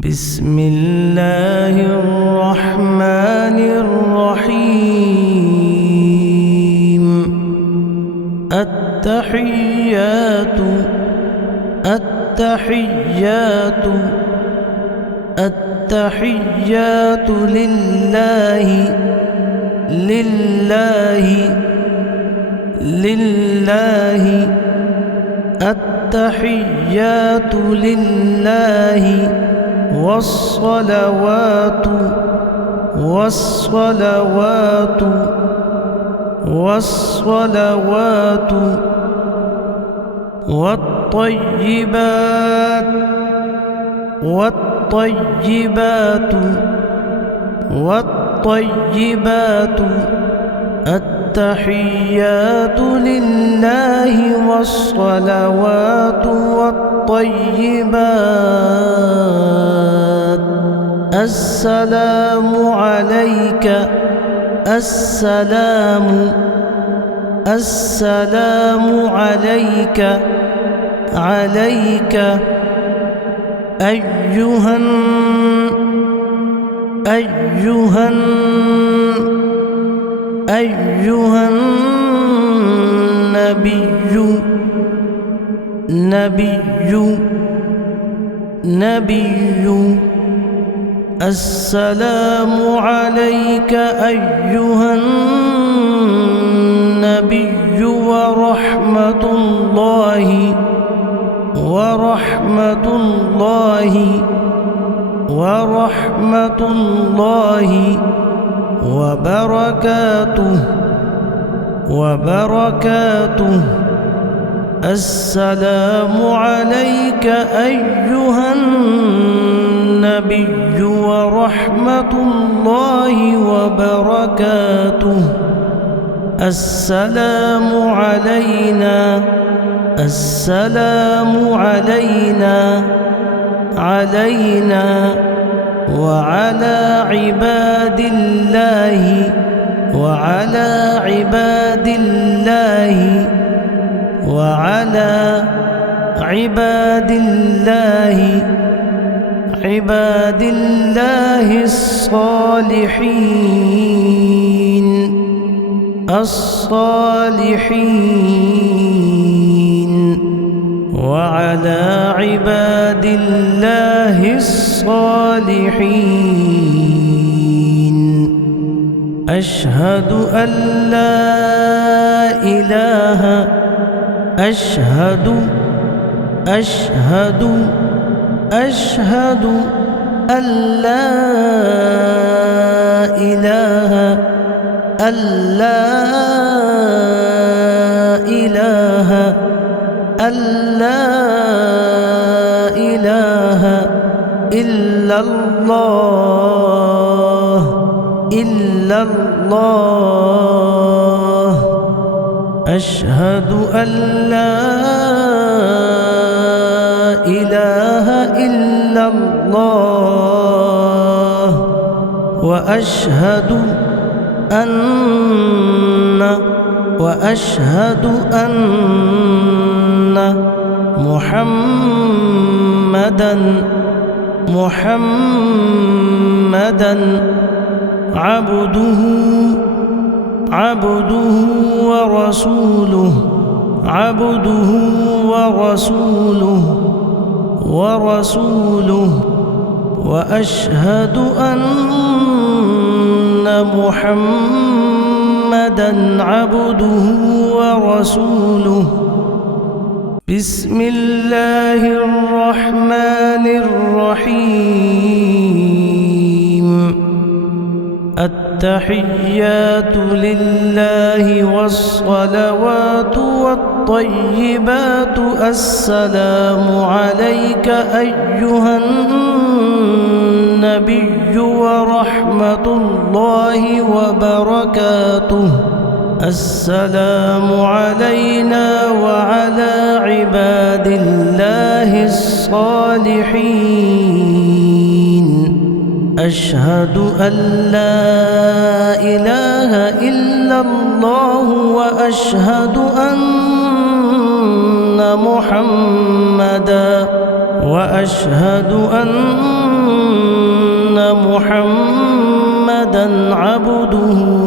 بسم الله الرحمن الرحيم. التحيات التحيات التحيات لله لله لله التحيات لله والصلوات والصلوات والصلوات والطيبات والطيبات والطيبات التحيات لله والصلوات والطيبات. السلام عليك السلام السلام عليك عليك أيها النبي نبي السلام عليك أيها النبي ورحمة الله وبركاته. السلام عليك أيها النبي ورحمة الله وبركاته. السلام علينا وعلى عباد الله الصالحين وعلى عباد الله الصالحين. أشهد أن لا إله أشهد أن لا إله إلا الله أشهد أن لا إله إلا الله وأشهد أن محمدا عبده ورسوله وأشهد أن محمدا عبده ورسوله. بسم الله الرحمن الرحيم. التحيات لله والصلوات والطيبات. السلام عليك أيها النبي ورحمة الله وبركاته. السلام علينا وعلى عباد الله الصالحين. أشهد أن لا إله إلا الله وأشهد أن محمدا وأشهد أن محمدا عبده